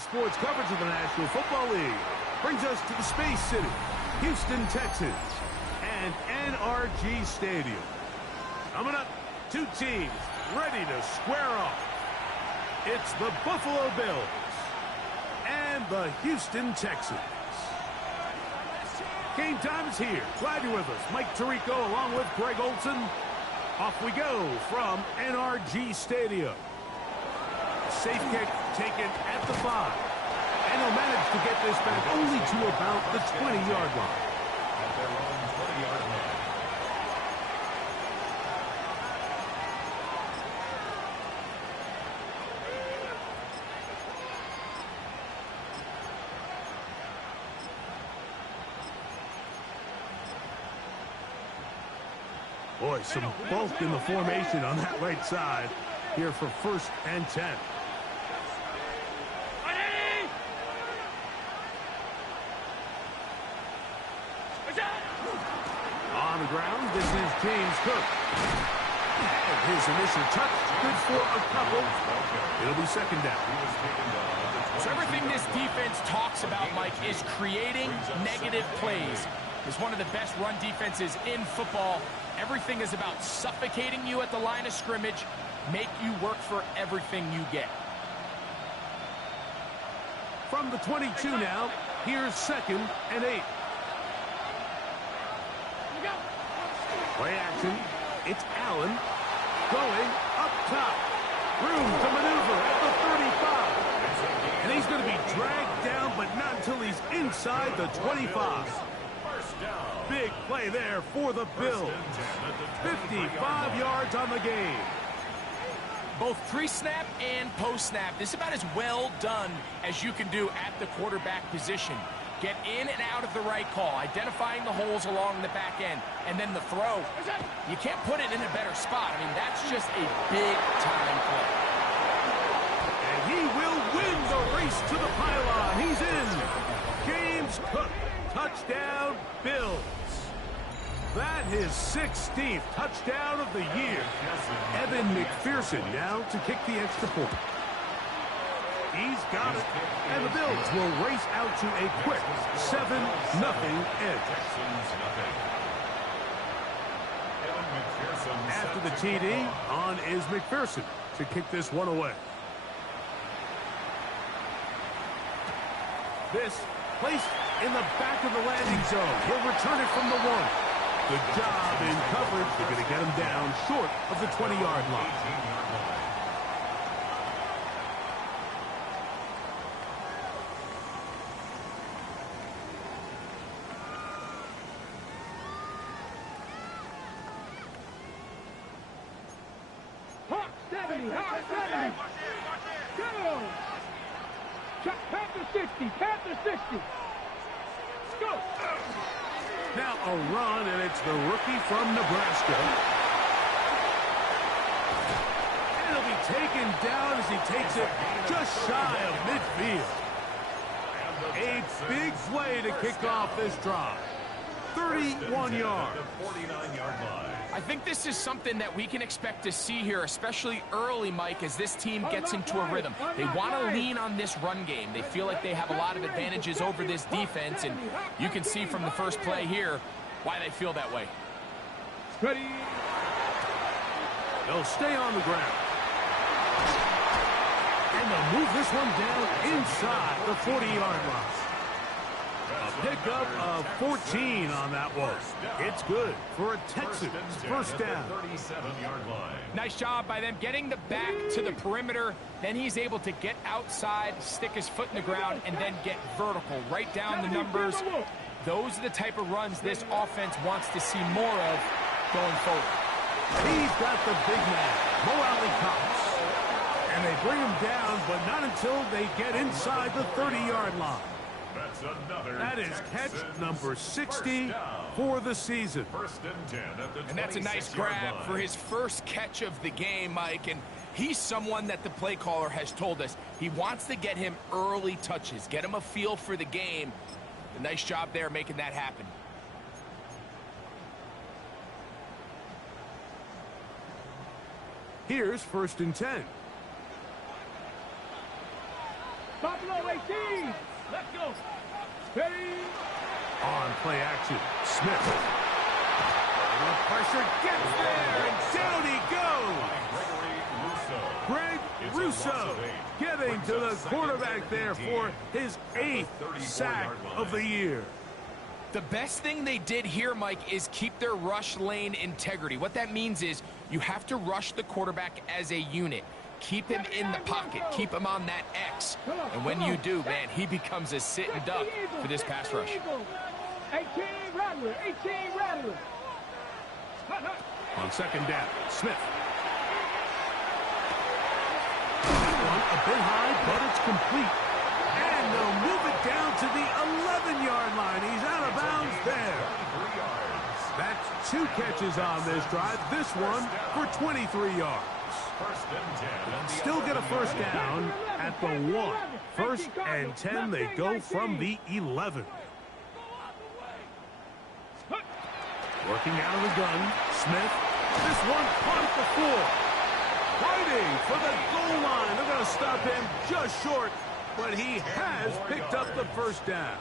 sports coverage of the National Football League brings us to the Space City, Houston, Texas, and NRG Stadium. Coming up, two teams ready to square off. It's the Buffalo Bills and the Houston Texans. Game time is here. Glad you're with us. Mike Tirico along with Greg Olson. Off we go from NRG Stadium. Safe kick taken at the 5. And he'll manage to get this back only to about the 20-yard line. At their own 20-yard line. Boy, some bulk in the formation on that right side here for 1st and 10. On the ground, this is James Cook. And his initial touch, good for a couple. It'll be 2nd down. So everything this defense talks about, Mike, is creating negative plays. It's one of the best run defenses in football. Everything is about suffocating you at the line of scrimmage, make you work for everything you get. From the 22 now, here's 2nd and 8. Play action. It's Allen going up top. Room to maneuver at the 35. And he's going to be dragged down, but not until he's inside the 25. Big play there for the Bills. 55 yards on the game. Both pre-snap and post-snap, this is about as well done as you can do at the quarterback position. Get in and out of the right call, identifying the holes along the back end, and then the throw. You can't put it in a better spot. I mean, that's just a big-time play. And he will win the race to the pylon. He's in. James Cook, touchdown, Bills. That is 16th touchdown of the year. Evan McPherson now to kick the extra point. He's got it, and the Bills will race out to a quick 7-0 edge. After the TD, on is McPherson to kick this one away. This placed in the back of the landing zone. He'll return it from the 1. Good job in coverage. They're going to get him down short of the 20-yard line. Hawk 70, Hawk 70. Go! Panther 60, Panther 60. Let's go! Now a run, and it's the rookie from Nebraska. And he'll be taken down as he takes it just shy of midfield. A big play to kick off this drive. 31 yards. I think this is something that we can expect to see here, especially early, Mike, as this team gets into a rhythm. They want to lean on this run game. They feel like they have a lot of advantages over this defense, and you can see from the first play here why they feel that way. Ready. They'll stay on the ground. And they'll move this one down inside the 40-yard line. A pickup of 14 on that one. It's good for a Texans 1st down. 37-yard line. Nice job by them getting the back to the perimeter. Then he's able to get outside, stick his foot in the ground, and then get vertical. Right down the numbers. Those are the type of runs this offense wants to see more of going forward. He's got the big man, Mo Alley-Cox. And they bring him down, but not until they get inside the 30-yard line. That is catch number 60 for the season. 1st and 10 at the 26-yard line. And that's a nice grab for his first catch of the game, Mike. And he's someone that the play caller has told us he wants to get him early touches, get him a feel for the game. A nice job there making that happen. Here's 1st and 10. Buffalo 18. Let's go. Ready. On play action, Smith. The pressure gets there, and down he goes. Greg Russo getting to the quarterback there for his 8th sack of the year. The best thing they did here, Mike, is keep their rush lane integrity. What that means is you have to rush the quarterback as a unit. Keep him in the pocket. Keep him on that X. And when you do, man, he becomes a sitting duck for this pass rush. 18 Rattler. 18 Rattler. On second down, Smith. One a bit high, but it's complete. And they'll move it down to the 11-yard line. He's out of bounds there. That's 2 catches on this drive. This one for 23 yards. Still get a first down at the 1. First and 10, they go from the 11. Working out of the gun, Smith. This one caught at the floor. Fighting for the goal line. They're going to stop him just short, but he has picked up the first down.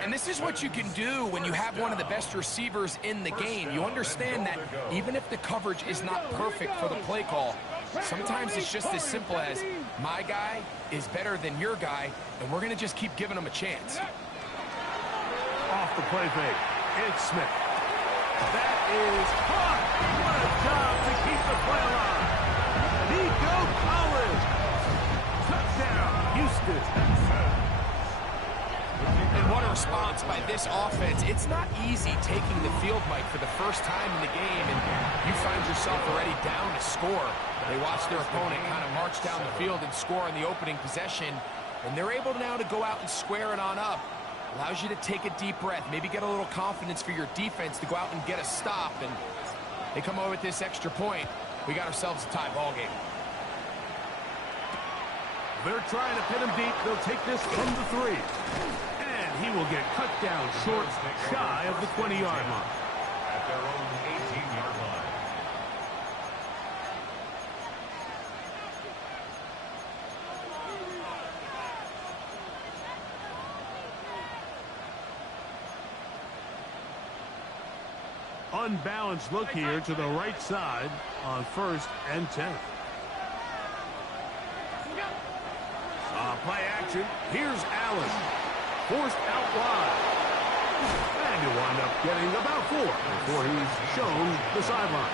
And this is what you can do when you have one of the best receivers in the game. You understand that even if the coverage is not perfect for the play call, sometimes it's just as simple as my guy is better than your guy, and we're going to just keep giving him a chance. Off the play fake, it's Smith. That is caught. What a job to keep the play alive. Nico Collins. Touchdown, Houston. And what a response by this offense. It's not easy taking the field, Mike, for the first time in the game, and you find yourself already down to score. They watch their opponent kind of march down the field and score in the opening possession, and they're able now to go out and square it on up. Allows you to take a deep breath, maybe get a little confidence for your defense to go out and get a stop, and they come over with this extra point. We got ourselves a tie ball game. They're trying to pin him deep. They'll take this from the 3. And he will get cut down short, shy of the 20-yard line. At their own 18-yard line. Unbalanced look here to the right side on 1st and 10. Play action. Here's Allen. Forced out wide. And he'll wind up getting about 4 before he's shown the sideline.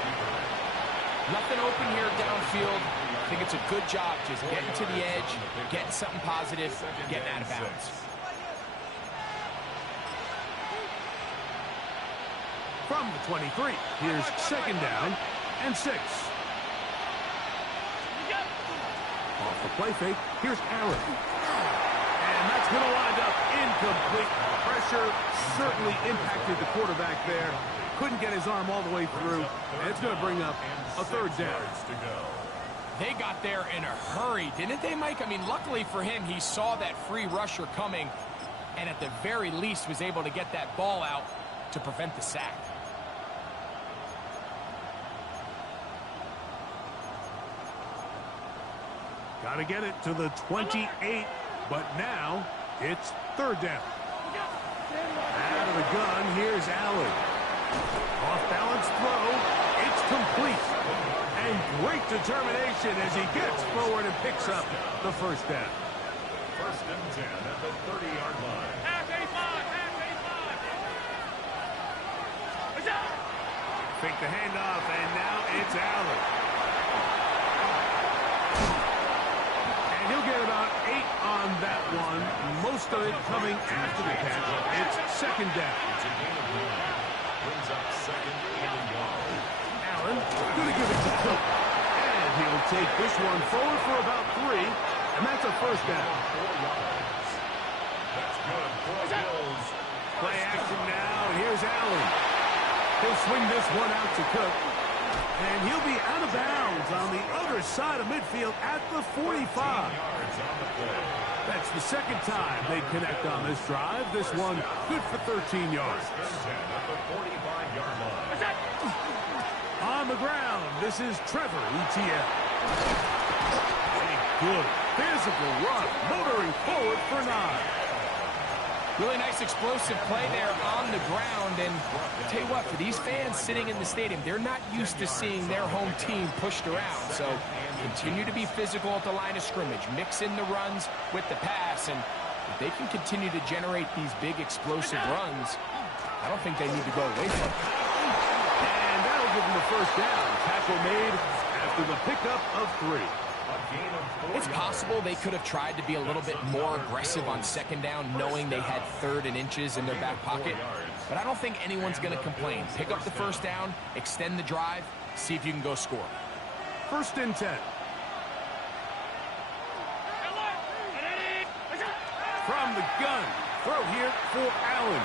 Nothing open here downfield. I think it's a good job just getting to the edge, getting something positive, getting out of bounds. From the 23, here's second down and 6. Off the play fake, here's Allen. And that's going to wind up incomplete. Pressure certainly impacted the quarterback there. Couldn't get his arm all the way through, and it's going to bring up a 3rd down. They got there in a hurry, didn't they, Mike? I mean, luckily for him, he saw that free rusher coming, and at the very least was able to get that ball out to prevent the sack. Got to get it to the 28, but now it's 3rd down. Out of the gun, here's Allen. Off-balance throw, it's complete. And great determination as he gets forward and picks up the 1st down. 1st and 10 at the 30-yard line. Fake the handoff, and now it's Allen. And he'll get about 8 on that one. Most of it coming after the catch. It's 2nd down. It's a gain of 9. Brings up 2nd and 1. Allen going to give it to Cook. And he'll take this one forward for about 3. And that's a 1st down. 4 yards. That's good for the Bills. Play action now. And here's Allen. He'll swing this one out to Cook. And he'll be out of bounds on the other side of midfield at the 45. That's the 2nd time they connect on this drive. This one good for 13 yards. On the ground, this is Trevor Etienne. A good Physical run, motoring forward for 9. Really nice explosive play there on the ground. And I'll tell you what, for these fans sitting in the stadium, they're not used to seeing their home team pushed around. So continue to be physical at the line of scrimmage. Mix in the runs with the pass. And if they can continue to generate these big explosive runs, I don't think they need to go away from it. And that'll give them the first down. Tackle made after the pickup of 3. It's possible they could have tried to be a little bit more aggressive on second down, knowing they had 3rd and inches in their back pocket. But I don't think anyone's going to complain. Pick up the first down, extend the drive, see if you can go score. 1st and 10. From the gun, throw here for Allen.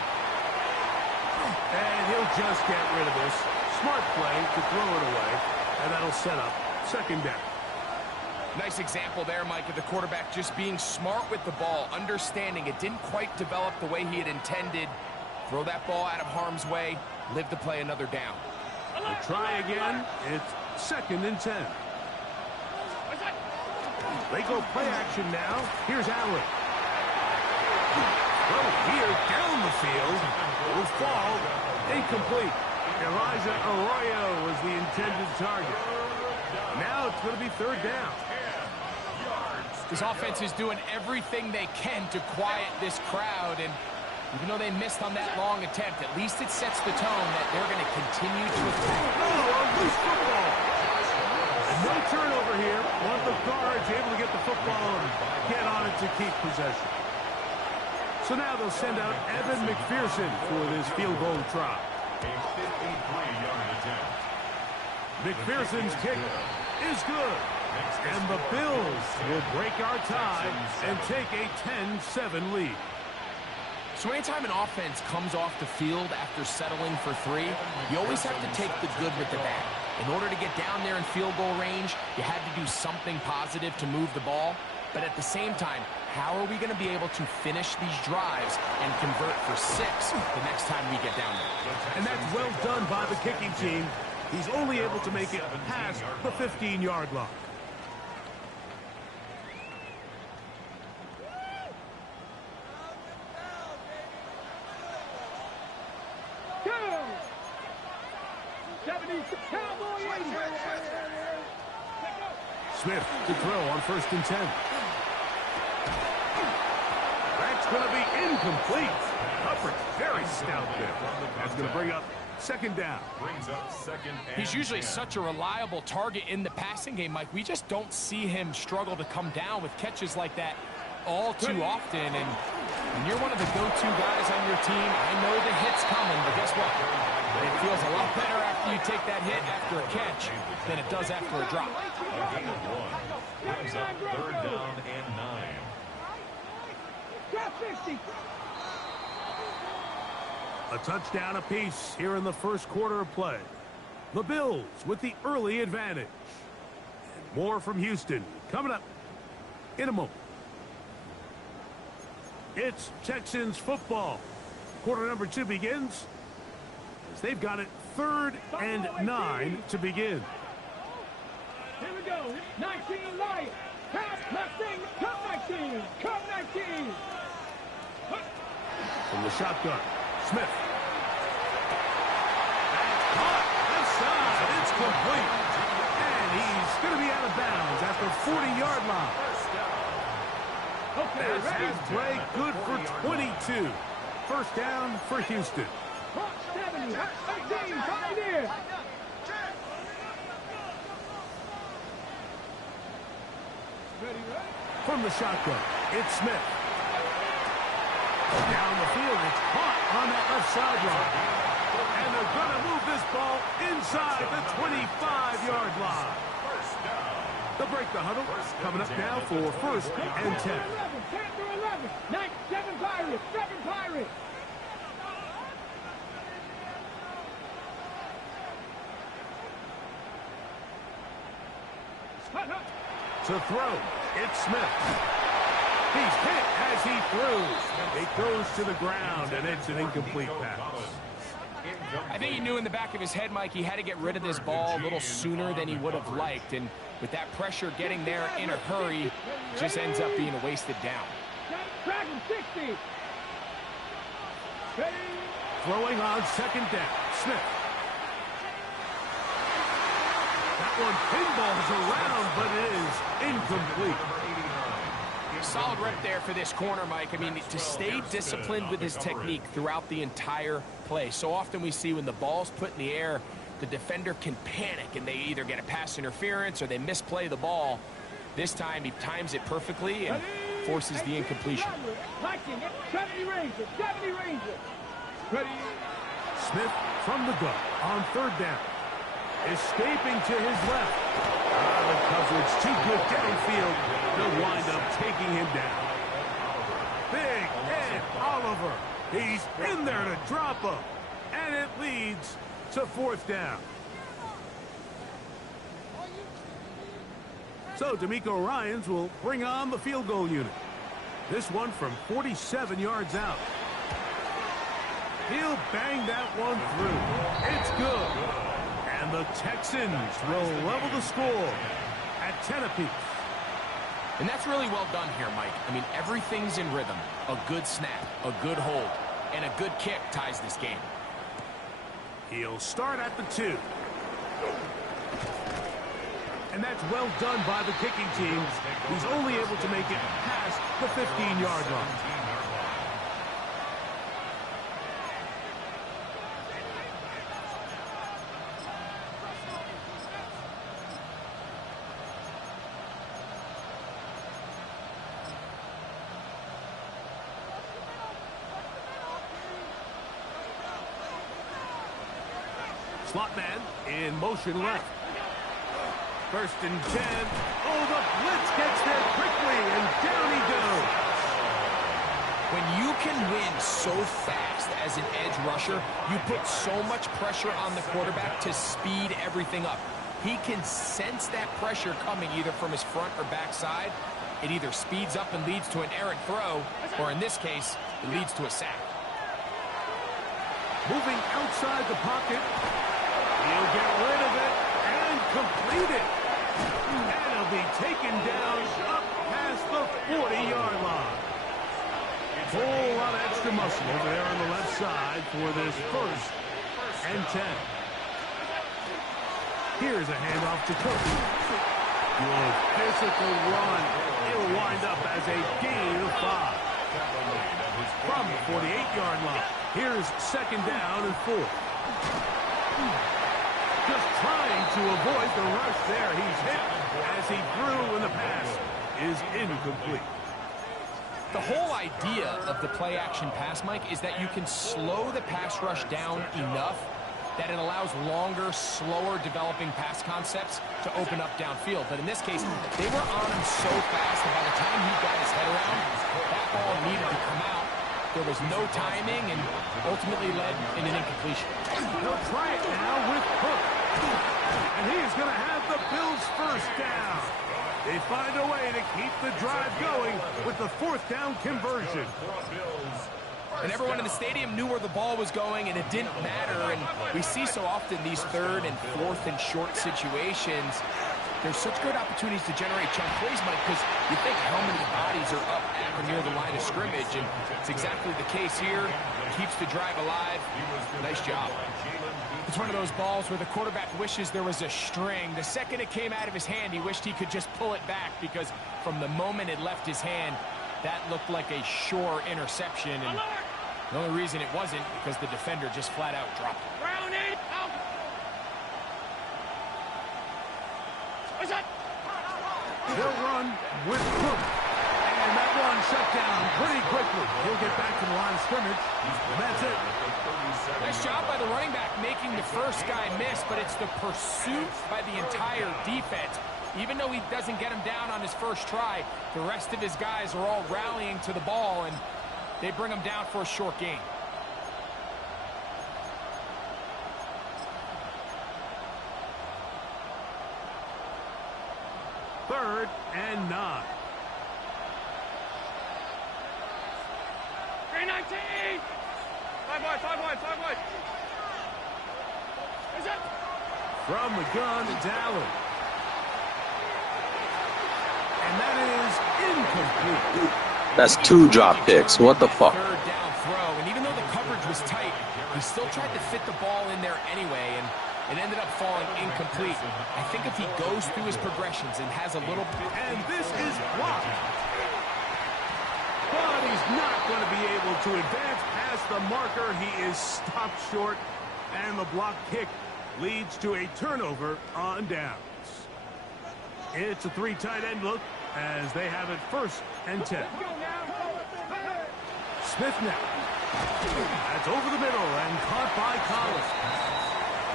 And he'll just get rid of this. Smart play to throw it away, and that'll set up 2nd down. Nice example there, Mike, of the quarterback just being smart with the ball, understanding it didn't quite develop the way he had intended. Throw that ball out of harm's way, live to play another down. We'll try again. It's 2nd and 10. They go play action now. Here's Allen. Throw here down the field. Will fall incomplete. Elijah Arroyo was the intended target. Now it's going to be 3rd down. This offense is doing everything they can to quiet this crowd, and even though they missed on that long attempt, at least it sets the tone that they're going to continue to attack. Oh, a loose football. And no turnover here. One of the guards able to get the football and get on it to keep possession. So now they'll send out Evan McPherson for this field goal try. A 53-yard attempt. McPherson's kick is good. And the Bills will break our tie and take a 10-7 lead. So anytime an offense comes off the field after settling for 3, you always have to take the good with the bad. In order to get down there in field goal range, you had to do something positive to move the ball. But at the same time, how are we going to be able to finish these drives and convert for 6 the next time we get down there? And that's well done by the kicking team. He's only able to make it past the 15-yard line. Smith to throw on 1st and 10. That's going to be incomplete. Hubbard, very stout there. That's going to bring up 2nd down. Brings up 2nd and He's usually 10. such a reliable target in the passing game, Mike. We just don't see him struggle to come down with catches like that all too often. And when you're one of the go-to guys on your team, I know the hit's coming, but guess what? It feels a lot better after you take that hit after a catch than it does after a drop. A gain of 1. Brings up 3rd down and 9. A touchdown apiece here in the first quarter of play. The Bills with the early advantage. And more from Houston coming up in a moment. It's Texans football. Quarter number 2 begins. As they've got it 3rd and 9 to begin. Here we go. 19 Lions. Pass, left wing, come 19. Come 19. From the shotgun, Smith. Caught left side. It's complete. And he's going to be out of bounds at the 40-yard line. Okay, That's ready? his play, good for 22. First down for Houston. Hot 70. Hot 18. Right in. Ready, ready? From the shotgun, it's Smith. Down the field, it's caught on that left sideline. And they're going to move this ball inside the 25-yard line. They'll break the huddle. Coming up now for 1st and 10. 10 through 11. 7 Pirates. 7 Pirates. To throw, it's Smith. He's hit as he throws. It goes to the ground, and it's an incomplete pass. I think he knew in the back of his head, Mike, he had to get rid of this ball a little sooner than he would have liked. And with that pressure getting there in a hurry, just ends up being a wasted down. Dragon 60. Ready. Throwing on second down. Smith. That one pinballs around, but it is incomplete. Solid rep there for this corner, Mike. I mean, to stay disciplined with his technique throughout the entire play. So often we see when the ball's put in the air, the defender can panic and they either get a pass interference or they misplay the ball. This time he times it perfectly and forces the incompletion. 70 Rangers, 70 Rangers. Ready. Smith from the gun on third down. Escaping to his left. The coverage too good downfield. They'll wind up taking him down. Big Ed Oliver. He's in there to drop him. And it leads to fourth down. So D'Amico Ryans will bring on the field goal unit. This one from 47 yards out. He'll bang that one through. It's good. And the Texans will level the score at 10 apiece. And that's really well done here, Mike. I mean, everything's in rhythm. A good snap, a good hold, and a good kick ties this game. He'll start at the 2. And that's well done by the kicking team. He's only able to make it past the 15-yard line. Slot man in motion left. First and 10. Oh, the blitz gets there quickly, and down he goes. When you can win so fast as an edge rusher, you put so much pressure on the quarterback to speed everything up. He can sense that pressure coming either from his front or back side. It either speeds up and leads to an errant throw, or in this case, it leads to a sack. Moving outside the pocket. He'll get rid of it and complete it. And he'll be taken down up past the 40-yard line. Whole lot of extra muscle over there on the left side for this first and 10. Here's a handoff to Cook. Good physical run. It'll wind up as a gain of 5. From the 48-yard line, here's second down and 4. Just trying to avoid the rush there. He's hit as he threw, and the pass is incomplete. The whole idea of the play-action pass, Mike, is that you can slow the pass rush down enough that it allows longer, slower developing pass concepts to open up downfield. But in this case, they were on him so fast that by the time he got his head around, that ball needed to come out. There was no timing and ultimately led in an incompletion. They'll try it now with Cook. And he's going to have the Bills first down. They find a way to keep the drive going with the fourth down conversion. And everyone in the stadium knew where the ball was going, and it didn't matter. And we see so often these third and fourth and short situations. There's such good opportunities to generate chunk plays, Mike, because you think how many bodies are up at or near the line of scrimmage, and it's exactly the case here. Keeps the drive alive. Nice job. It's one of those balls where the quarterback wishes there was a string. The second it came out of his hand, he wished he could just pull it back, because from the moment it left his hand, that looked like a sure interception. And the only reason it wasn't because the defender just flat out dropped it. Round it out. What's that? They'll run with Cook. And that one shut down pretty quickly. He'll get back to the line of scrimmage. And that's it. Nice job by the running back making the first guy miss, but it's the pursuit by the entire defense. Even though he doesn't get him down on his first try, the rest of his guys are all rallying to the ball, and they bring him down for a short gain. Third and 9. 319. 5 wide, 5 wide, 5 wide. From the gun, it's Allen. And that is incomplete. That's 2 drop picks. What the fuck? Third down throw, and even though the coverage was tight, he still tried to fit the ball in there anyway, and it ended up falling incomplete. I think if he goes through his progressions and has a little... And this is blocked. But he's not going to be able to advance past the marker. He is stopped short, and the block kick leads to a turnover on downs. It's a 3 tight end look as they have it 1st and 10. Smith now. That's over the middle and caught by Collins.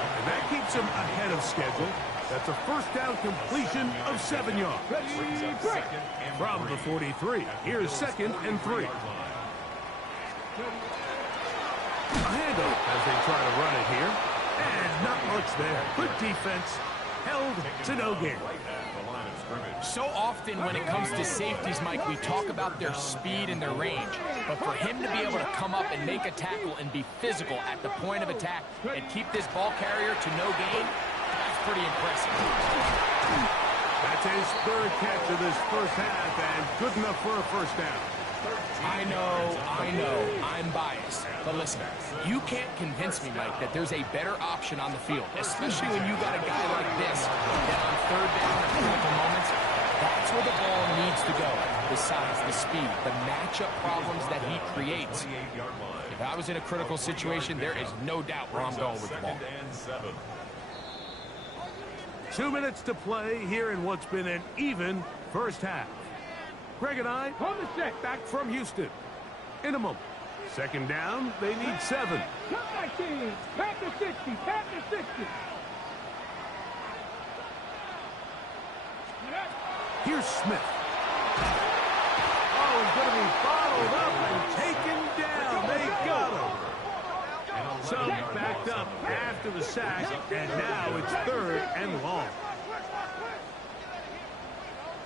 And that keeps him ahead of schedule. That's a 1st down completion of 7 yards. From the 43, here's 2nd and 3. A handoff as they try to run it here. And not much there. Good defense. Held to no gain. So often when it comes to safeties, Mike, we talk about their speed and their range. But for him to be able to come up and make a tackle and be physical at the point of attack and keep this ball carrier to no gain, that's pretty impressive. That's his 3rd catch of this 1st half and good enough for a 1st down. I know, I'm biased. But listen, you can't convince me, Mike, that there's a better option on the field, especially when you got a guy like this that on 3rd down at critical moments, that's where the ball needs to go. Besides the speed, the matchup problems that he creates. If I was in a critical situation, there is no doubt where I'm going with the ball. 2 minutes to play here in what's been an even 1st half. Greg and I on the set back from Houston. In a moment. 2nd down, they need 7. Top 19, Panther 60, Panther 60. Here's Smith. Oh, he's going to be bottled up and taken down. They got him. So backed up after the sack, and now it's 3rd and long.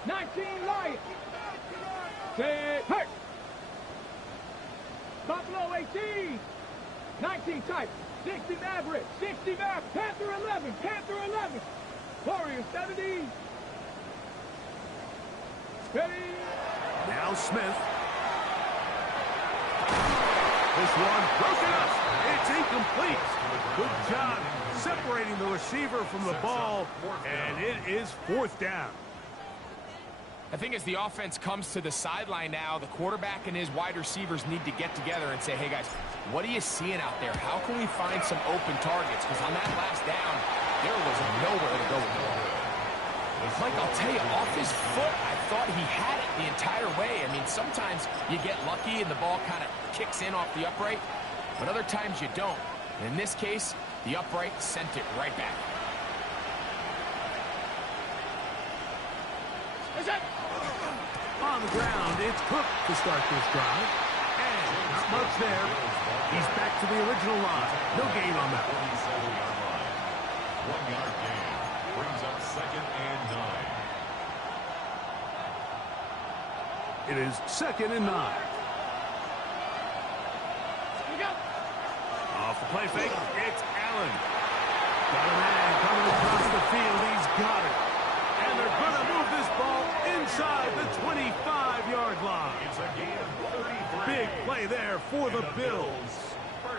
19 Lions. Set, hey! Buffalo 18. 19 type. 60 Maverick. 60 Maverick. Panther 11. Panther 11. Warriors 70. Ready. Now Smith. This one broken up. It's incomplete. Good job separating the receiver from the ball, and it is 4th down. I think as the offense comes to the sideline now, the quarterback and his wide receivers need to get together and say, hey, guys, what are you seeing out there? How can we find some open targets? Because on that last down, there was nowhere to go with the ball. Mike, I'll tell you, off his foot, I thought he had it the entire way. I mean, sometimes you get lucky and the ball kind of kicks in off the upright, but other times you don't. And in this case, the upright sent it right back. On the ground, it's Cook to start this drive. And not much there. He's back to the original line. No gain on that. 1-yard gain. Brings up 2nd and 9. It is 2nd and 9. Off the play fake, it's Allen. Got a man coming across the field. He's got it. And they're going to move this ball inside the 25-yard line. It's a gain of 33. Big play there for the Bills.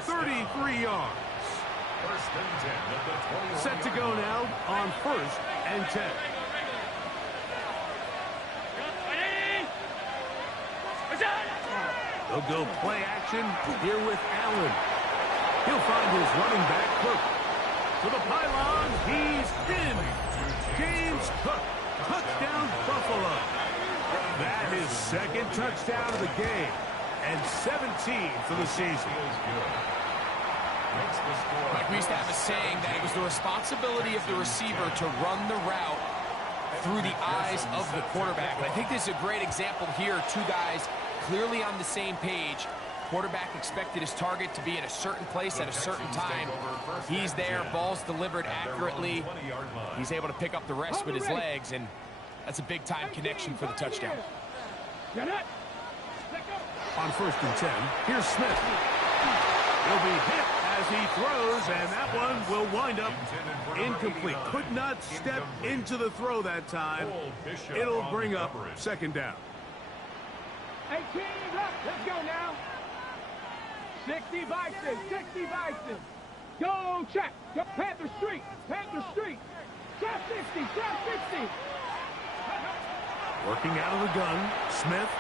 33 yards. 1st and 10 at the 21. Set to go now on 1st and 10. They'll go play action here with Allen. He'll find his running back, Cook. To the pylon, he's in. James Cook, touchdown Buffalo. That is 2nd touchdown of the game, and 17 for the season. Like we used to have a saying that it was the responsibility of the receiver to run the route through the eyes of the quarterback. And I think this is a great example here. 2 guys clearly on the same page. Quarterback expected his target to be at a certain place at a certain time. He's there, ball's delivered accurately. He's able to pick up the rest with his legs, and that's a big-time connection for the touchdown. On 1st and 10, here's Smith. He'll be hit as he throws, and that one will wind up incomplete. Could not step into the throw that time. It'll bring up second down. 18 left. Let's go now. 60 Bison. 60 Bison. Go check. Go Panther Street. Panther Street. Trap 60. Trap 60. Working out of the gun, Smith.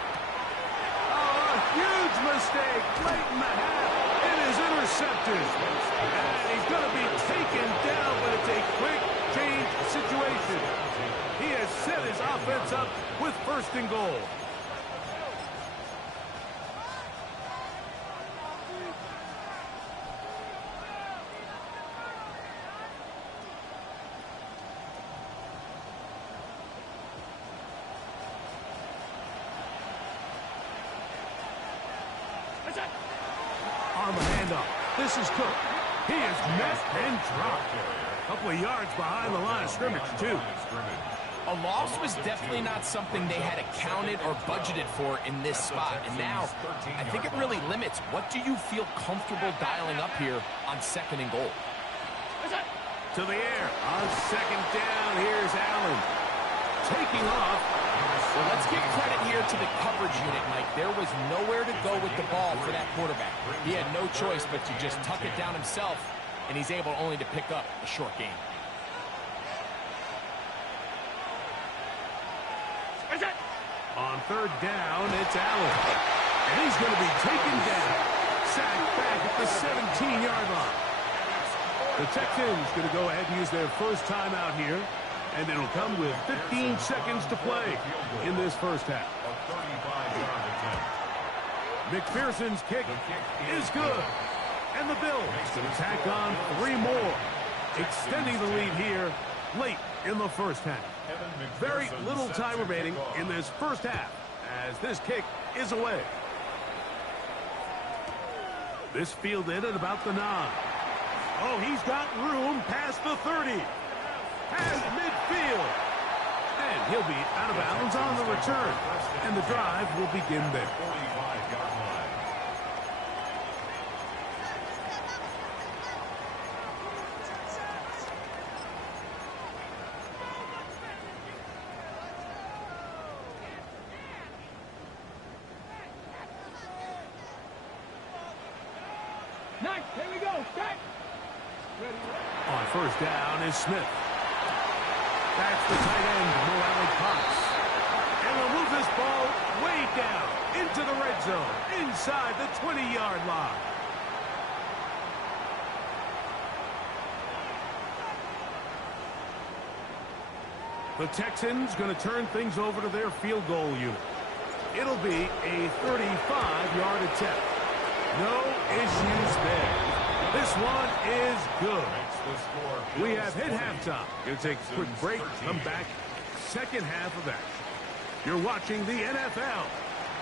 Oh, a huge mistake late in the half. It is intercepted. And he's going to be taken down, but it's a quick change situation. He has set his offense up with first and goal. On the handoff, this is Cook. He is met and dropped. A couple of yards behind the line of scrimmage, too. A loss was definitely not something they had accounted or budgeted for in this spot. And now, I think it really limits. What do you feel comfortable dialing up here on second and goal? To the air. On second down, here's Allen. Taking off. Well, let's give credit here to the coverage unit, Mike. There was nowhere to go with the ball for that quarterback. He had no choice but to just tuck it down himself, and he's able only to pick up a short gain. On third down, it's Allen. And he's going to be taken down. Sacked back at the 17-yard line. The Texans going to go ahead and use their first timeout here. And it'll come with 15 seconds to play in this first half. McPherson's kick is good. And the Bills going to tack on 3 more, extending the lead here late in the first half. Very little time remaining in this first half as this kick is away. This fielded at about the 9. Oh, he's got room past the 30. Past midfield. And he'll be out of bounds on the return. And the drive will begin there. 45-yard line. Nice. Here we go. Set. Ready. On first down is Smith. That's the tight end, Morale Cox. And they'll move this ball way down into the red zone, inside the 20-yard line. The Texans going to turn things over to their field goal unit. It'll be a 35-yard attempt. No issues there. This one is good. We have hit halftime. Going to take a quick break. Come back. Second half of action. You're watching the NFL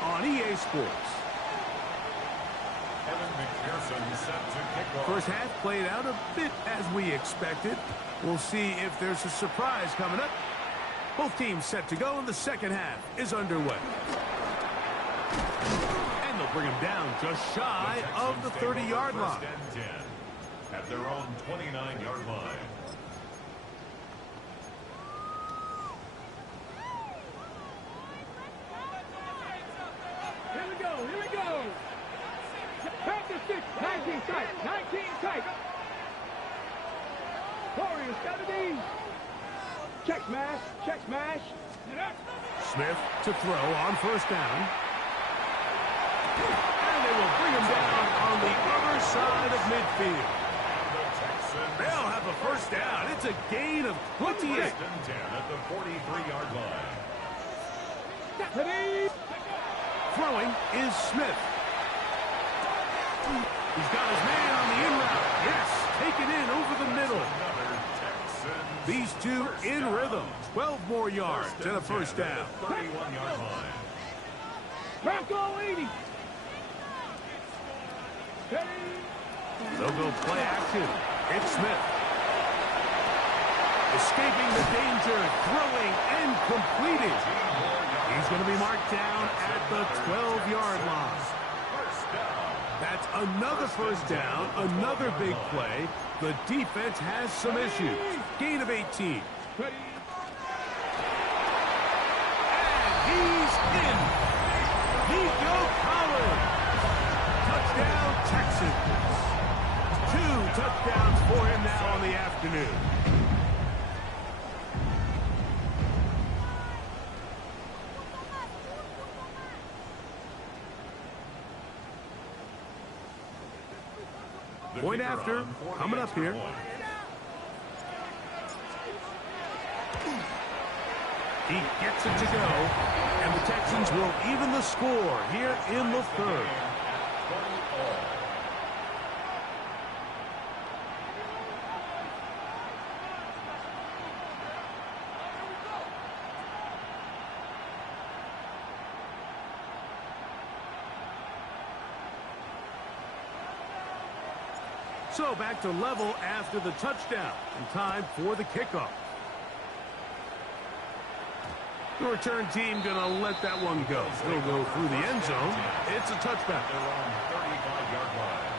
on EA Sports. First half played out a bit as we expected. We'll see if there's a surprise coming up. Both teams set to go, and the second half is underway. And they'll bring him down just shy of the 30-yard line. At their own 29-yard line. Here we go. Here we go. Practice 6. 19 tight. 19 tight. Warriors 70. Check smash. Check smash. Smith to throw on first down. And they will bring him down on the other side of midfield. They'll have a first down. It's a gain of 28. At the 43-yard line. Throwing is Smith. He's got his man on the in route. Yes, taken in over the middle. These two in rhythm. 12 more yards to the first down. 31-yard line. Bronco 80. They'll go play action. It's Smith. Escaping the danger, throwing and completing. He's going to be marked down at the 12-yard line. That's another first down, another big play. The defense has some issues. Gain of 18. And he's in. Nico Collins. Touchdown, Texans. 2 touchdowns for him now on the afternoon. Point after, coming up here. He gets it to go, and the Texans will even the score here in the third. So back to level after the touchdown, and time for the kickoff. The return team gonna let that one go. It'll go through the end zone. It's a touchback. They're on 35-yard line.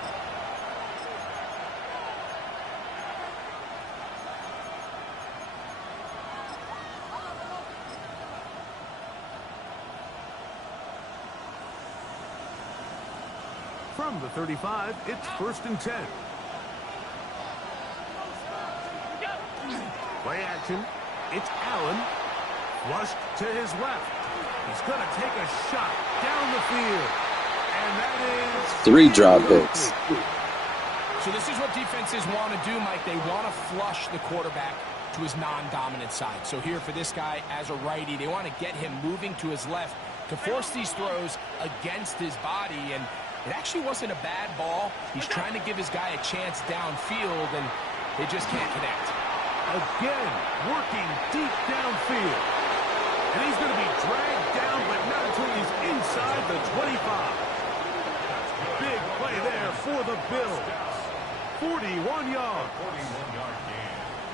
From the 35, it's 1st and 10. Play action. It's Allen. Flushed to his left. He's going to take a shot down the field. And that is 3 drop picks. So this is what defenses want to do, Mike. They want to flush the quarterback to his non-dominant side. So here for this guy as a righty, they want to get him moving to his left to force these throws against his body. And it actually wasn't a bad ball. He's trying to give his guy a chance downfield, and they just can't connect. Again, working deep downfield. And he's going to be dragged down, but not until he's inside the 25. Big play there for the Bills. 41 yards. 41-yard gain.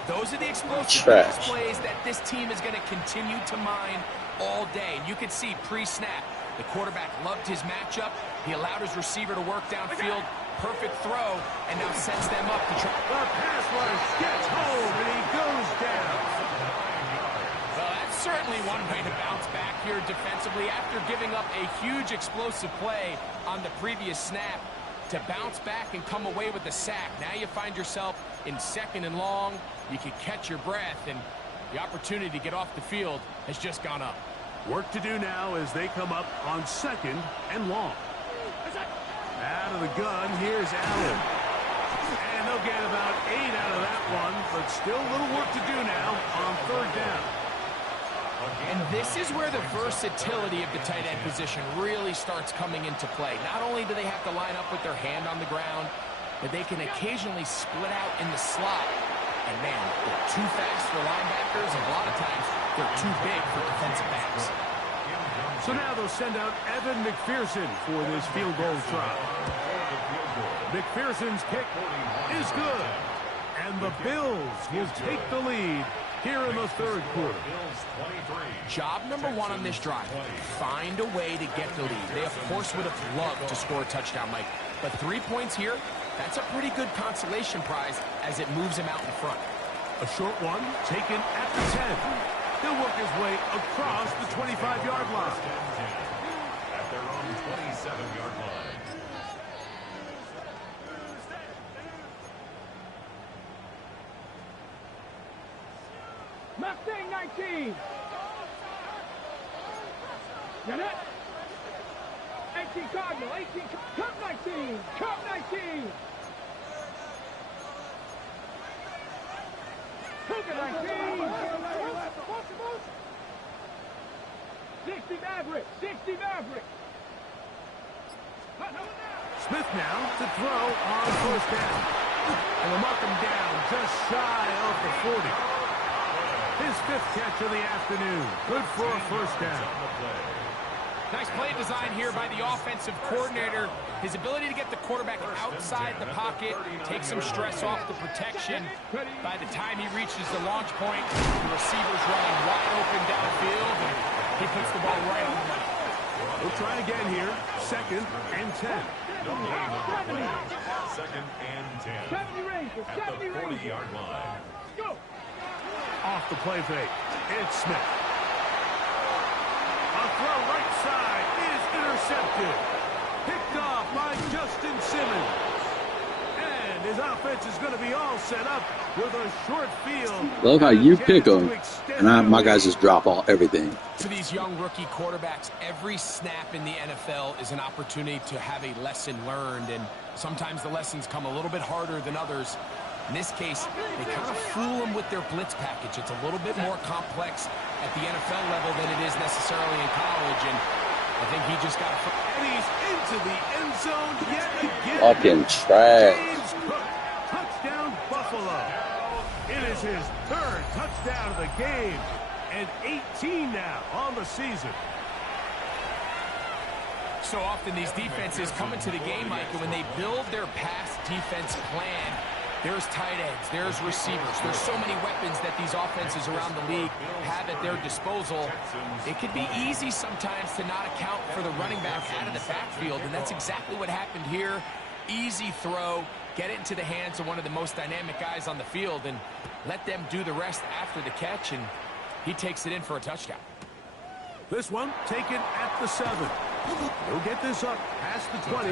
Those are the explosive Trash. plays that this team is going to continue to mine all day. And you can see pre-snap, the quarterback loved his matchup. He allowed his receiver to work downfield. Perfect throw, and now sets them up to try. The pass rush gets home, and he goes down. Well, that's certainly one way to bounce back here defensively after giving up a huge explosive play on the previous snap. To bounce back and come away with the sack. Now you find yourself in 2nd and long. You can catch your breath, and the opportunity to get off the field has just gone up. Work to do now as they come up on 2nd and long. Out of the gun, here's Allen. And they'll get about 8 out of that one, but still a little work to do now on 3rd down. And this is where the versatility of the tight end position really starts coming into play. Not only do they have to line up with their hand on the ground, but they can occasionally split out in the slot. And man, they're too fast for linebackers, and a lot of times they're too big for defensive backs. So now they'll send out Evan McPherson for this field goal try. McPherson's kick is good. And the Bills will take the lead here in the 3rd quarter. Job number 1 on this drive, find a way to get the lead. They, of course, would have loved to score a touchdown, Mike. But 3 points here, that's a pretty good consolation prize as it moves him out in front. A short one taken at the 10. He'll work his way across the 25-yard line. At their own 27-yard line. Mustang 19. Got it? 18 Cardinal, 18, Cup 19, Cup 19. Cougar 19. 60 Maverick, 60 Maverick. Smith now to throw on 1st down. And we'll mark him down just shy of the 40. His 5th catch of the afternoon. Good for a 1st down. Nice play design here by the offensive coordinator. His ability to get the quarterback outside the pocket, take some stress off the protection. By the time he reaches the launch point, the receiver's running wide open downfield, and he puts the ball right on the money. We'll try again here. 2nd and 10. No gain on the play. Second and 10. 70 Rangers, At 70 the Rangers. 40-yard line. Go. Off the play fake. It's Smith. A throw right side is intercepted. Picked off by Justin Simmons. And his offense is going to be all set up with a short field. Love how you pick them, and my guys just drop all everything. For these young rookie quarterbacks, every snap in the NFL is an opportunity to have a lesson learned, and sometimes the lessons come a little bit harder than others. In this case, they kind of fool them with their blitz package. It's a little bit more complex at the NFL level than it is necessarily in college, and I think he just got a... And he's into the end zone yet again. Fucking trash. James Cook, touchdown Buffalo. It is his third touchdown of the game, and 18 now on the season. So often these defenses come into the game, Mike, and when they build their pass defense plan, there's tight ends, there's receivers, there's so many weapons that these offenses around the league have at their disposal. It could be easy sometimes to not account for the running back out of the backfield, and that's exactly what happened here. Easy throw, get it into the hands of one of the most dynamic guys on the field, and let them do the rest after the catch, and he takes it in for a touchdown. This one taken at the 7. They'll get this up past the 20.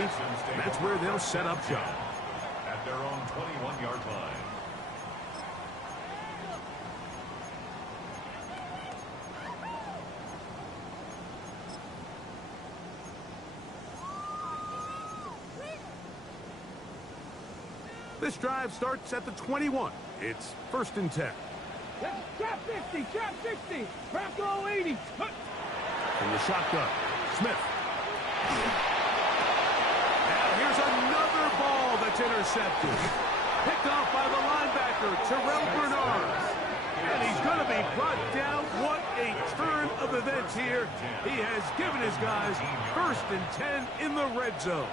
That's where they'll set up shop. At their own 21-yard line. This drive starts at the 21. It's 1st and 10. Let's trap 50, trap 60. Bronco 80. From the shotgun, Smith. Now here's another ball that's intercepted. Picked off by the linebacker, Terrell Bernard. And he's going to be brought down. What a turn of events here. He has given his guys 1st and 10 in the red zone.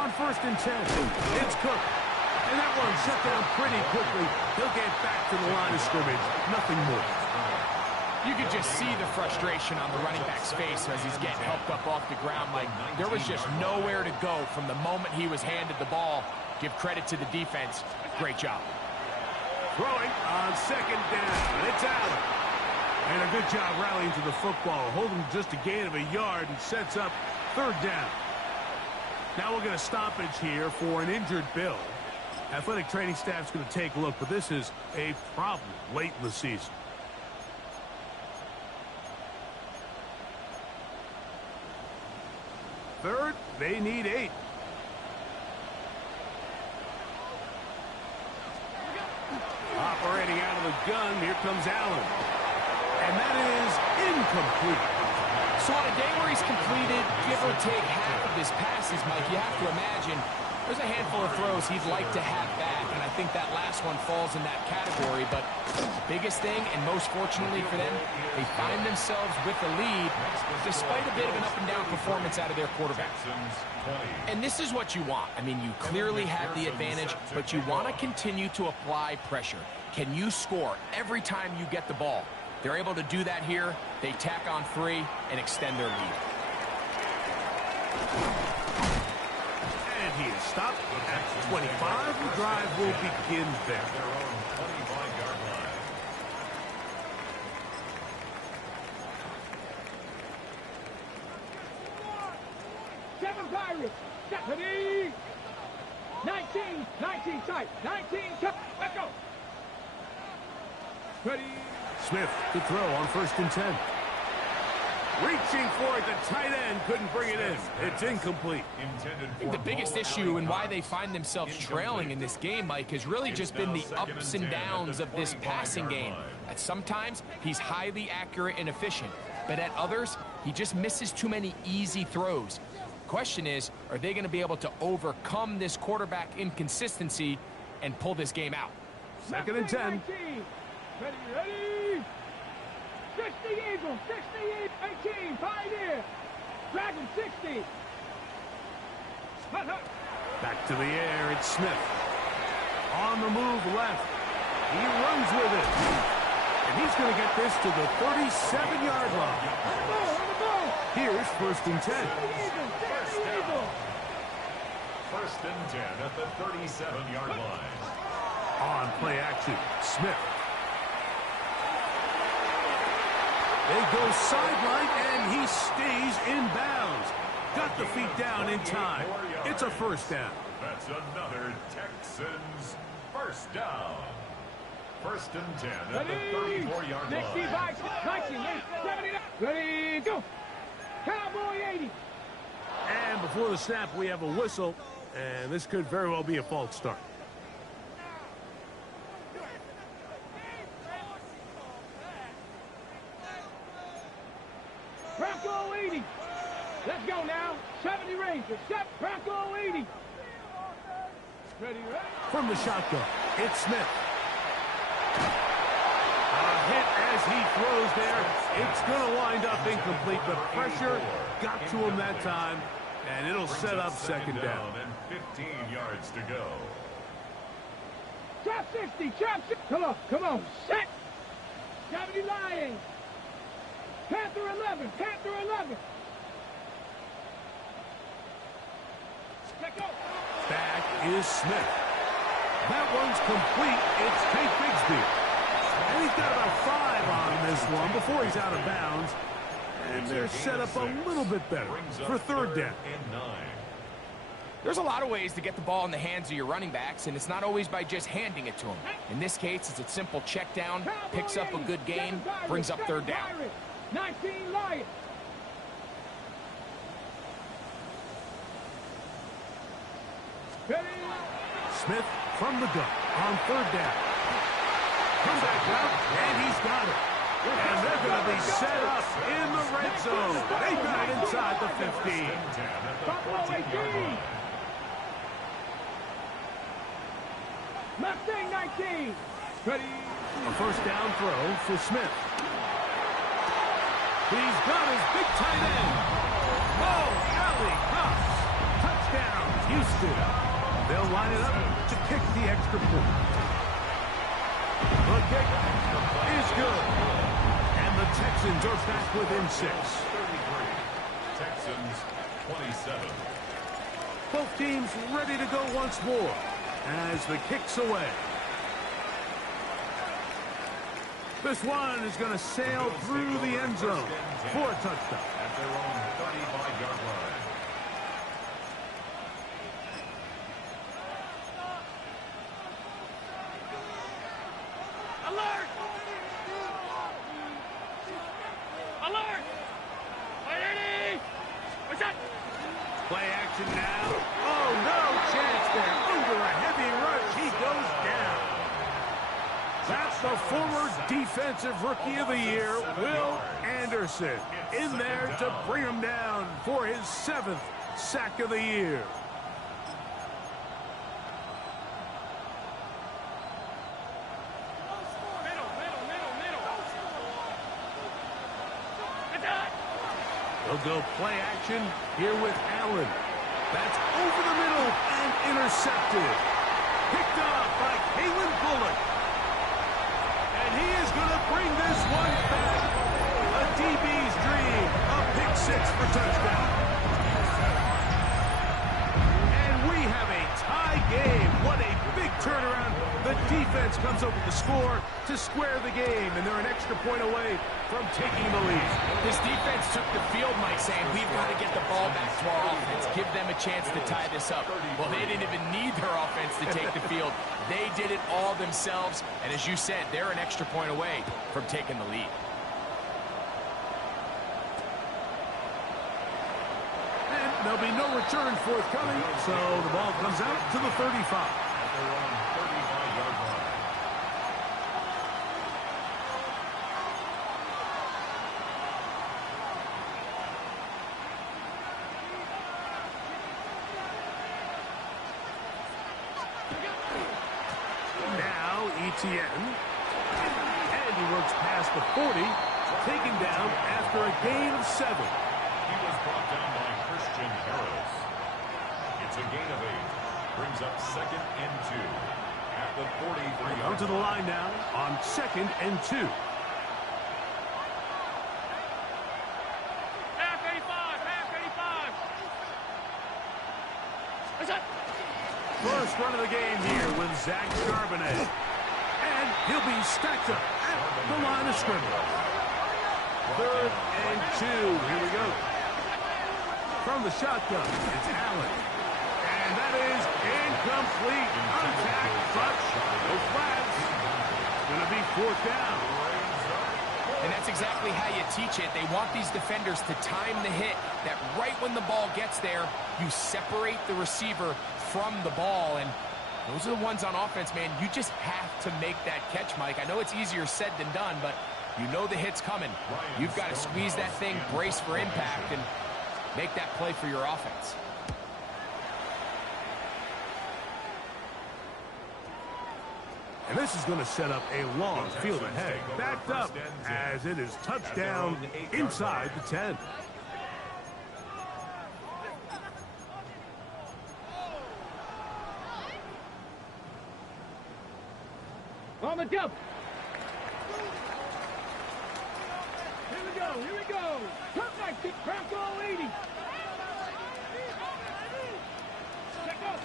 On 1st and 10, it's Cook. And that one shut down pretty quickly. He'll get back to the line of scrimmage. Nothing more. You could just see the frustration on the running back's face as he's getting helped up off the ground. Like, there was just nowhere to go from the moment he was handed the ball. Give credit to the defense. Great job. Throwing on 2nd down. It's Allen. And a good job rallying to the football. Holding just a gain of a yard and sets up 3rd down. Now we'll get a stoppage here for an injured Bill. Athletic training staff's going to take a look, but this is a problem late in the season. Third, they need 8. Operating out of the gun, here comes Allen. And that is incomplete. So on a day where he's completed, give or take half of his passes, Mike, you have to imagine there's a handful of throws he'd like to have back, and I think that last one falls in that category. But the biggest thing, and most fortunately for them, they find themselves with the lead despite a bit of an up-and-down performance out of their quarterback. And this is what you want. I mean, you clearly have the advantage, but you want to continue to apply pressure. Can you score every time you get the ball? They're able to do that here. They tack on 3 and extend their lead. And he is stopped at 25. The drive will begin there. Their own 25-yard line. Seven Pirates. Stephanie. 19 tight. 19 cut. Let's go. Ready. Smith to throw on 1st and 10. Reaching for it, the tight end couldn't bring it in. It's incomplete. I think the biggest issue and why they find themselves trailing in this game, Mike, has really just been the ups and downs of this passing game. At sometimes, he's highly accurate and efficient, but at others, he just misses too many easy throws. Question is, are they going to be able to overcome this quarterback inconsistency and pull this game out? 2nd and 10. Ready. 60 Eagles. 60 18. Pioneer. Dragon 60. Back to the air, it's Smith. On the move left. He runs with it. And he's going to get this to the 37-yard line. Here's 1st and 10. First and 10 at the 37-yard line. On play action, Smith. They go sideline, and he stays in bounds. Got the feet down in time. It's a 1st down. That's another Texans first down. 1st and 10 at the 34-yard line. 65, 19, 79. Ready, go. Cowboy 80. And before the snap, we have a whistle, and this could very well be a false start. Bronco 80. Let's go now. 70 Rangers. Set Bronco 80. Ready, ready. From the shotgun, it's Smith. A hit as he throws there. It's going to wind up incomplete, but pressure got to him that time, and it'll set up 2nd down. And 15 yards to go. Drop 60. Drop 60. Come on. Set. 70 Lions. Panther 11. Panther 11. Let go. Back is Smith. That one's complete. It's Tate Bigsby. And he's got about 5 on this one before he's out of bounds. And they're set up a little bit better for 3rd down. And 9. There's a lot of ways to get the ball in the hands of your running backs, and it's not always by just handing it to them. In this case, it's a simple check down, picks up a good gain, brings up 3rd down. 19 Lions. Smith from the gun on 3rd down. Comes back out, and he's got it. And they're going to be set up in the red zone. They got it inside the 15. Buffalo 18. Mustang 19. Ready. A 1st down throw for Smith. He's got his big tight end. Oh, alley cross. Touchdown, Houston. They'll line it up to kick the extra point. The kick is good. And the Texans are back within 6. 33. Texans 27. Both teams ready to go once more as the kick's away. This one is going to sail through the end zone for a touchdown. At their own 35-yard line. Alert! Alert! Ready! What's that? Play action now. Oh, no chance there. Under a heavy rush, he goes down. That's the former Defensive Rookie of the Year, Will Anderson, in there to bring him down for his 7th sack of the year. They'll go play action here with Allen. That's over the middle and intercepted. Picked up by Kalen Bullock. And he is going to bring this one back. A DB's dream. A pick 6 for touchdown. And we have a tie game. What a big turnaround. The defense comes up with the score to square the game, and they're an extra point away from taking the lead. This defense took the field, Mike, saying we've got to get the ball back to our offense, give them a chance to tie this up. Well, they didn't even need their offense to take the field. They did it all themselves, and as you said, they're an extra point away from taking the lead. And there'll be no return forthcoming, so the ball comes out to the 35. At their own 35-yard line. Now Etienne. And he works past the 40, taken down after a gain of 7. He was brought down by Christian Harris. It's a a gain of 8. Brings up 2nd and 2 at the 43. Come to the line now on 2nd and 2. Half 85, half 85. First run of the game here with Zach Charbonnet. And he'll be stacked up at the line of scrimmage. 3rd and 2. Here we go. From the shotgun, it's Allen. And that is incomplete. Contact, touch, no flags. Going to be 4th down. And that's exactly how you teach it. They want these defenders to time the hit, that right when the ball gets there, you separate the receiver from the ball. And those are the ones on offense, man. You just have to make that catch, Mike. I know it's easier said than done, but you know the hit's coming. You've got to squeeze that thing, brace for impact, and make that play for your offense. And this is going to set up a long field ahead. Backed up as it is touchdown inside the 10. On the jump. Here we go, here we go. Cut back, kick, crack all 80. Check up.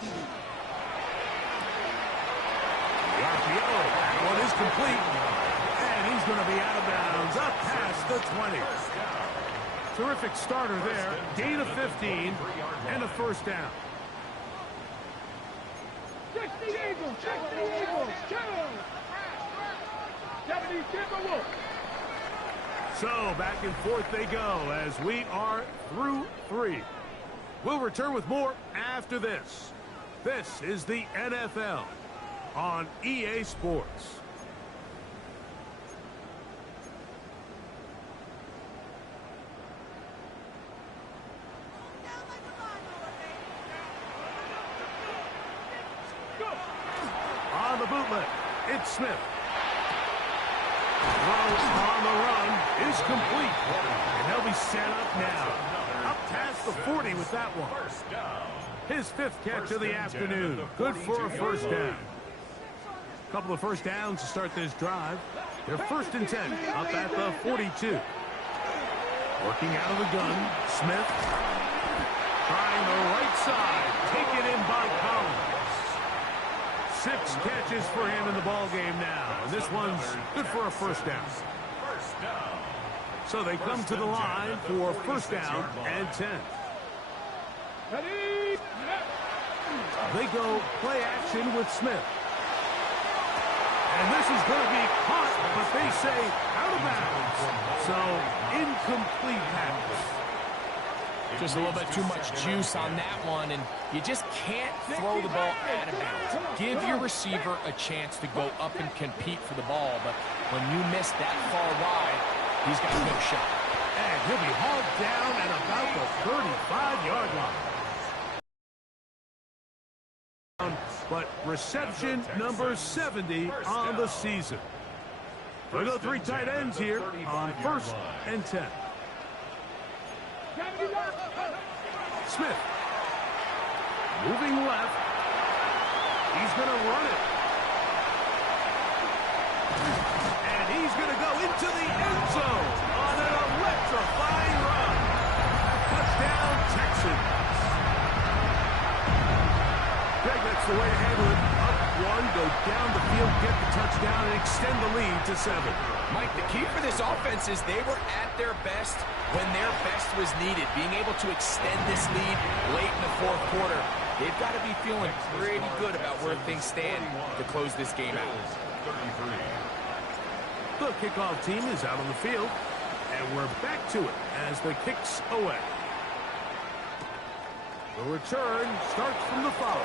The RPO, that one is complete. And he's going to be out of bounds up past the 20. Terrific starter there. Gain of 15 and a 1st down. 60 Eagles, 60 Eagles, 70 Timberwolves. So back and forth they go as we are through 3. We'll return with more after this. This is the NFL on EA Sports. On the bootleg, it's Smith. Throw on the run is complete. And they'll be set up now. Up past the 40 with that one. His 5th catch of the afternoon. Good for a 1st down. Couple of 1st downs to start this drive. They're 1st and 10 up at the 42. Working out of the gun, Smith. Trying the right side. Taken in by Collins. 6 catches for him in the ball game now. And this one's good for a 1st down. So they come to the line for 1st down and 10. They go play action with Smith. And this is going to be caught, but they say out of bounds. So incomplete pass. Just a little bit too much juice on that one, and you just can't throw the ball out of bounds. Give your receiver a chance to go up and compete for the ball, but when you miss that far wide, he's got no shot. And he'll be hauled down at about the 35-yard line. But reception number 70 on the season. We'll go 3 tight ends here on 1st and 10. Smith. Moving left. He's going to run it. And he's going to go into the end zone on an electrifying run. Touchdown, Texans. Greg, that's the way to handle it. Up 1, go down the field, get the touchdown, and extend the lead to 7. Mike, the key for this offense is they were at their best when their best was needed. Being able to extend this lead late in the 4th quarter, they've got to be feeling pretty good about where things stand to close this game out. The kickoff team is out on the field, and we're back to it as the kick's away. The return starts from the 5.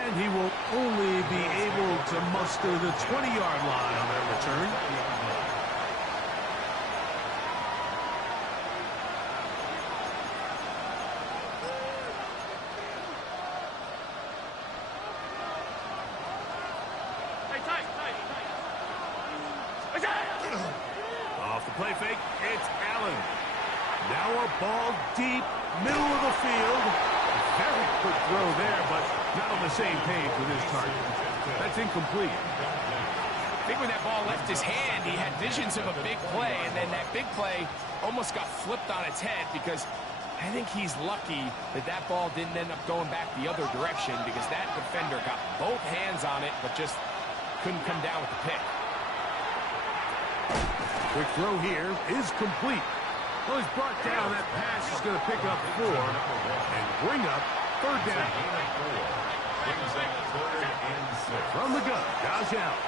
And he will only be able to muster the 20-yard line on that return. Off the play fake, it's Allen. Now a ball deep, middle of the field. Very quick throw there, but not on the same page with his target. That's incomplete. I think when that ball left his hand, he had visions of a big play, and then that big play almost got flipped on its head because I think he's lucky that that ball didn't end up going back the other direction because that defender got both hands on it but just couldn't come down with the pick. Quick throw here is complete. Well, he's brought down. That pass is going to pick up 4 and bring up third down. From the gun, Josh Allen.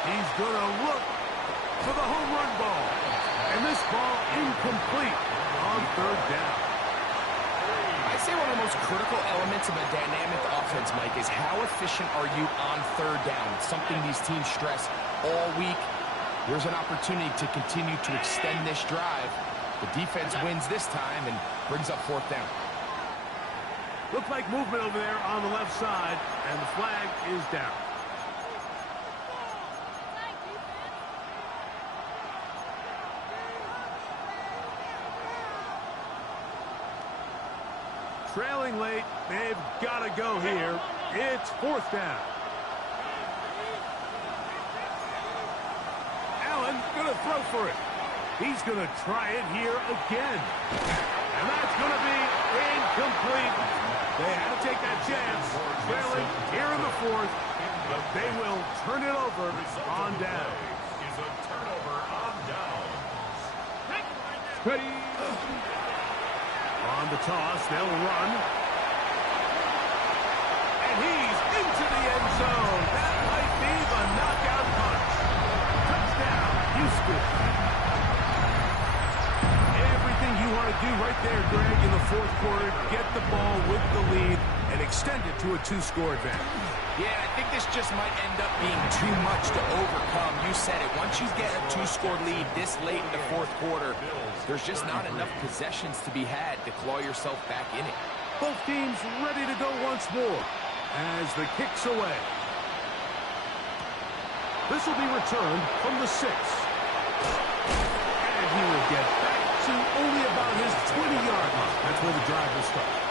He's going to look for the home run ball. And this ball incomplete on third down. I'd say one of the most critical elements of a dynamic offense, Mike, is how efficient are you on third down? It's something these teams stress all week. There's an opportunity to continue to extend this drive. The defense wins this time and brings up fourth down. Looked like movement over there on the left side, and the flag is down. Trailing late, they've got to go here. It's fourth down. Allen going to throw for it. He's going to try it here again. And that's going to be incomplete. They had to take that chance. Trailing here in the fourth, but they will turn it over on down. Is a turnover on downs. Ready. On the toss, they'll run. And he's into the end zone. That might be the knockout punch. Touchdown, Houston. Everything you want to do right there, Greg, in the fourth quarter, get the ball with the lead and extend it to a 2-score advantage. Yeah, I think this just might end up being too much to overcome. You said it. Once you get a 2-score lead this late in the fourth quarter, there's just not enough possessions to be had to claw yourself back in it. Both teams ready to go once more as the kick's away. This will be returned from the 6. And he will get back to only about his 20-yard line. That's where the drive will start.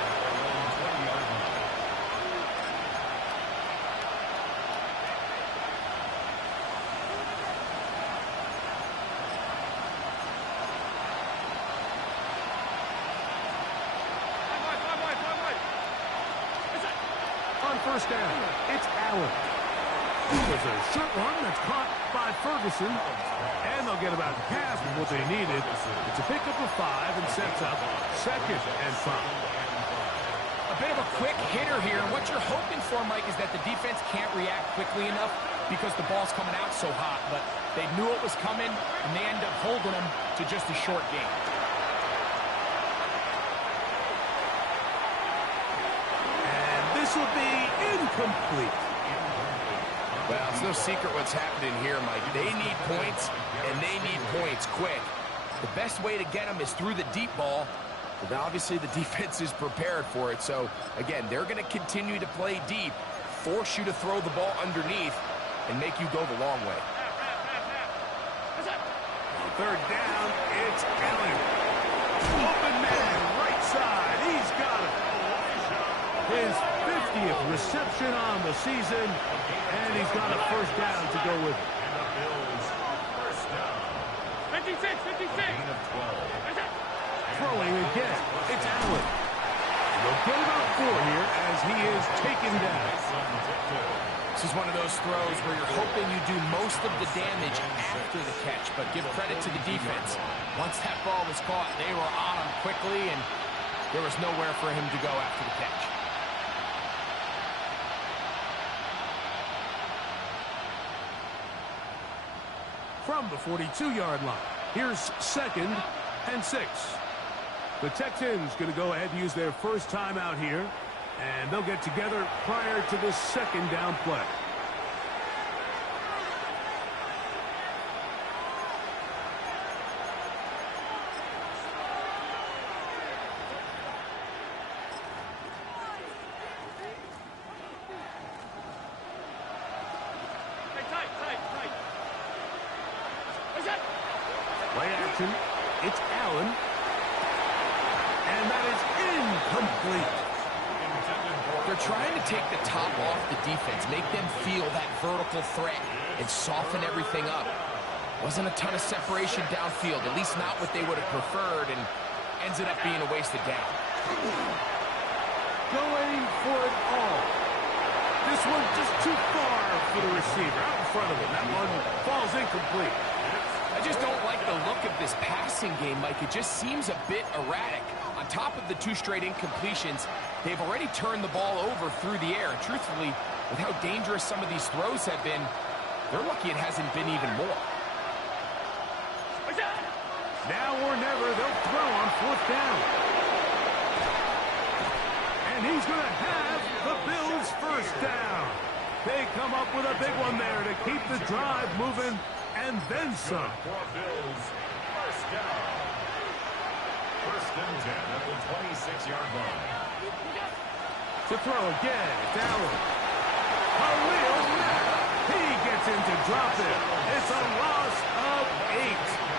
First down, it's Allen. There's a short one that's caught by Ferguson, and they'll get about half of what they needed. It's a pickup of 5 and sets up 2nd and 5. A bit of a quick hitter here. What you're hoping for, Mike, is that the defense can't react quickly enough because the ball's coming out so hot, but they knew it was coming, and they end up holding them to just a short game. This will be incomplete. Well, it's no secret what's happening here, Mike. They need points, and they need points quick. The best way to get them is through the deep ball, but obviously the defense is prepared for it. So, again, they're going to continue to play deep, force you to throw the ball underneath, and make you go the long way. On third down, it's Allen. Open man, right side. He's got it. His 50th reception on the season, and he's got a first down to go with it. And the Bills, first down. 56, 56. Throwing again, it's Allen. They'll get about 4 here as he is taken down. This is one of those throws where you're hoping you do most of the damage after the catch, but give credit to the defense. Once that ball was caught, they were on him quickly, and there was nowhere for him to go after the catch. From the 42-yard line, here's 2nd and 6. The Texans going to go ahead and use their first timeout here, and they'll get together prior to the 2nd down play. Play action. It's Allen. incomplete. They're trying to take the top off the defense, make them feel that vertical threat, and soften everything up. Wasn't a ton of separation downfield, at least not what they would have preferred, and ends up being a wasted down. Going for it all. This one just too far for the receiver, out in front of him. That one falls incomplete. I just don't like the look of this passing game, Mike. It just seems a bit erratic. On top of the 2 straight incompletions, they've already turned the ball over through the air. Truthfully, with how dangerous some of these throws have been, they're lucky it hasn't been even more. Now or never, they'll throw on 4th down. And he's going to have the Bills' 1st down. They come up with a big one there to keep the drive moving, and then some. For Bills, 1st down. 1st and 10 at the 26-yard line. To throw again, it's Allen. Khalil Mack. He gets in to drop it. It's a loss of 8.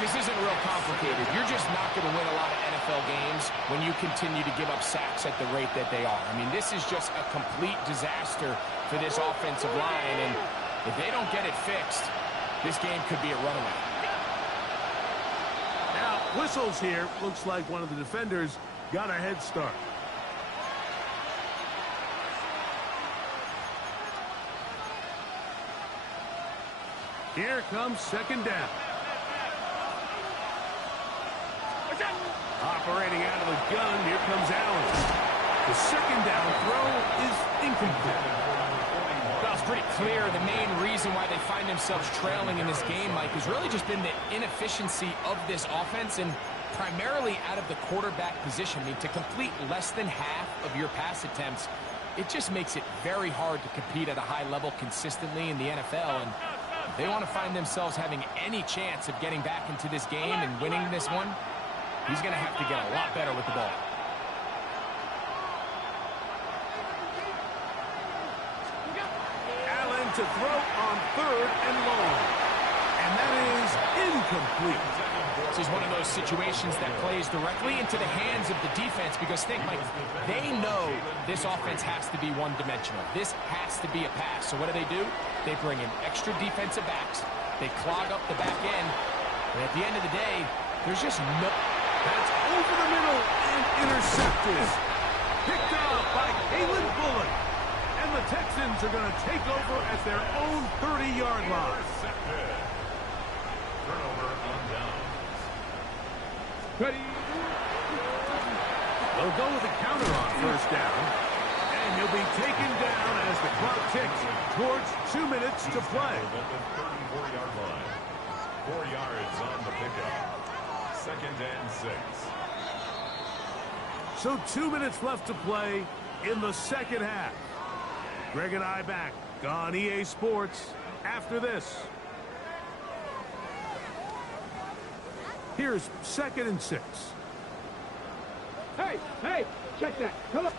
This isn't real complicated. You're just not going to win a lot of NFL games when you continue to give up sacks at the rate that they are. I mean, this is just a complete disaster for this offensive line, and if they don't get it fixed, this game could be a runaway. Now, whistles here. Looks like one of the defenders got a head start. Here comes 2nd down. Operating out of the gun, here comes Allen. The 2nd down throw is incomplete. Well, it's pretty clear the main reason why they find themselves trailing in this game, Mike, has really just been the inefficiency of this offense and primarily out of the quarterback position. I mean, to complete less than half of your pass attempts, it just makes it very hard to compete at a high level consistently in the NFL. And if they want to find themselves having any chance of getting back into this game and winning this one, he's going to have to get a lot better with the ball. Allen to throw on 3rd and long. And that is incomplete. This is one of those situations that plays directly into the hands of the defense because think, Mike, they know this offense has to be one-dimensional. This has to be a pass. So what do? They bring in extra defensive backs. They clog up the back end. And at the end of the day, there's just no... That's over the middle and intercepted. Picked out by Kalen Bullock. And the Texans are going to take over at their own 30-yard line. Turnover on downs. Ready. They'll go with a counter on 1st down. And he'll be taken down as the clock ticks towards 2 minutes to play. At the 34-yard line. 4 yards on the pickup. 2nd and 6. So 2 minutes left to play in the 2nd half. Greg and I back on EA Sports after this. Here's 2nd and 6. Hey, check that. Come on.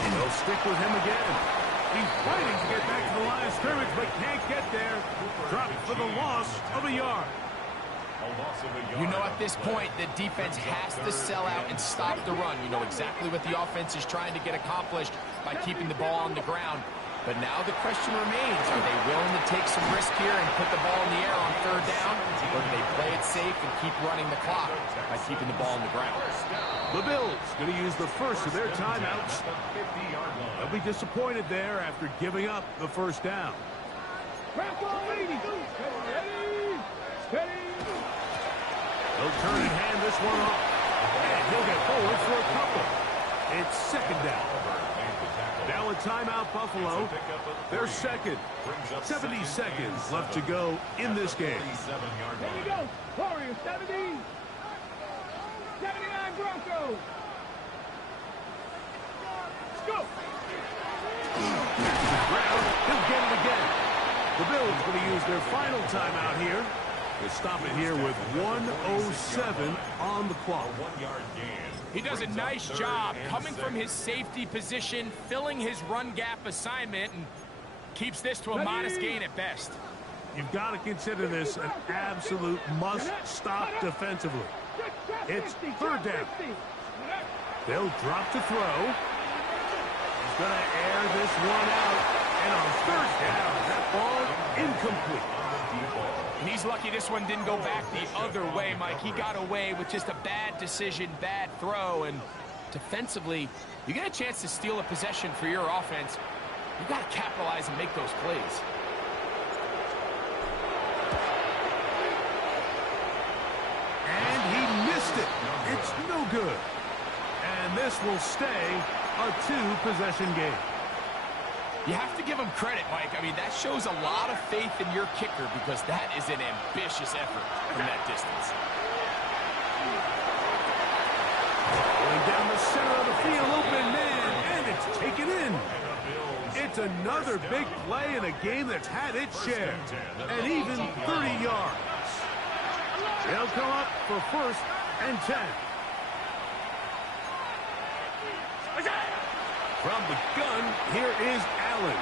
And they'll stick with him again. He's fighting to get back to the line of scrimmage, but can't get there. Dropped for the loss of a yard. You know, at this point, the defense has to sell out and stop the run. You know exactly what the offense is trying to get accomplished by keeping the ball on the ground. But now the question remains, are they willing to take some risk here and put the ball in the air on 3rd down? Or do they play it safe and keep running the clock by keeping the ball on the ground? The Bills going to use the first of their timeouts. They'll be disappointed there after giving up the 1st down. They'll turn and hand this one off. And he'll get forward for a couple. It's 2nd down. Now a timeout, Buffalo. They're 2nd. 70 seconds left to go in this game. Here we go. Warriors, 70. 79 Broncos. Let's go. Brown, he'll get it again. The Bills going to use their final timeout here. They stop it here with 1:07 on the clock. 1 yard gain. He does a nice job coming from his safety position, filling his run gap assignment, and keeps this to a modest gain at best. You've got to consider this an absolute must-stop defensively. It's 3rd down. They'll drop to throw. He's going to air this one out. And on third down, that ball incomplete. And he's lucky this one didn't go back the other way, Mike. He got away with just a bad decision, bad throw. And defensively, you get a chance to steal a possession for your offense. You got to capitalize and make those plays. And he missed it. It's no good. And this will stay a two-possession game. You have to give him credit, Mike. I mean, that shows a lot of faith in your kicker because that is an ambitious effort from that distance. Going down the center of the field, open man, and it's taken in. It's another big play in a game that's had its share, and even 30 yards. They'll come up for 1st and 10. From the gun, here is Allen.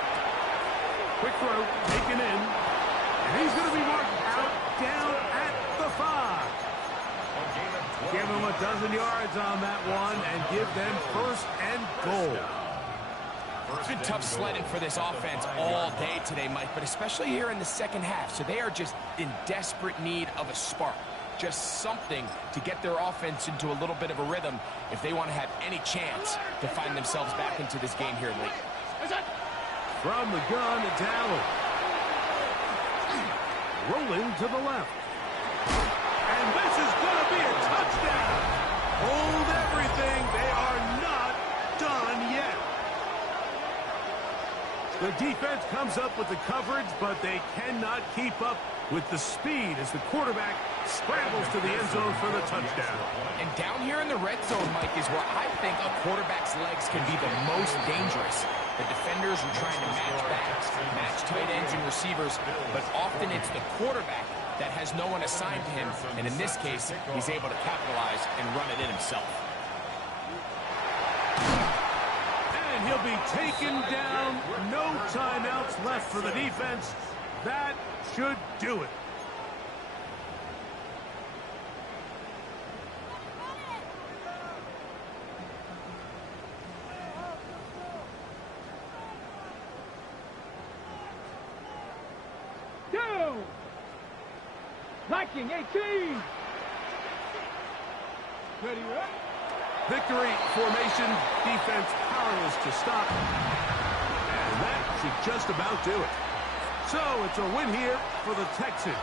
Quick throw, taken in. And he's going to be marked out down at the 5. Give him a dozen yards on that one and give them 1st and goal. It's been tough sledding for this offense all day today, Mike, but especially here in the second half. So they are just in desperate need of a spark. Just something to get their offense into a little bit of a rhythm if they want to have any chance to find themselves back into this game here late. From the gun, it's Allen. Rolling to the left. And this is going to be a touchdown. Hold everything. They are not done yet. The defense comes up with the coverage, but they cannot keep up with the speed as the quarterback scrambles to the end zone for the touchdown. And down here in the red zone, Mike, is where I think a quarterback's legs can be the most dangerous. The defenders are trying to match backs, match tight ends and receivers, but often it's the quarterback that has no one assigned to him, and in this case, he's able to capitalize and run it in himself. And he'll be taken down. No timeouts left for the defense. That should do it. Down. Liking 18. Ready, right? Victory formation, defense powerless to stop. And that should just about do it. So it's a win here for the Texans.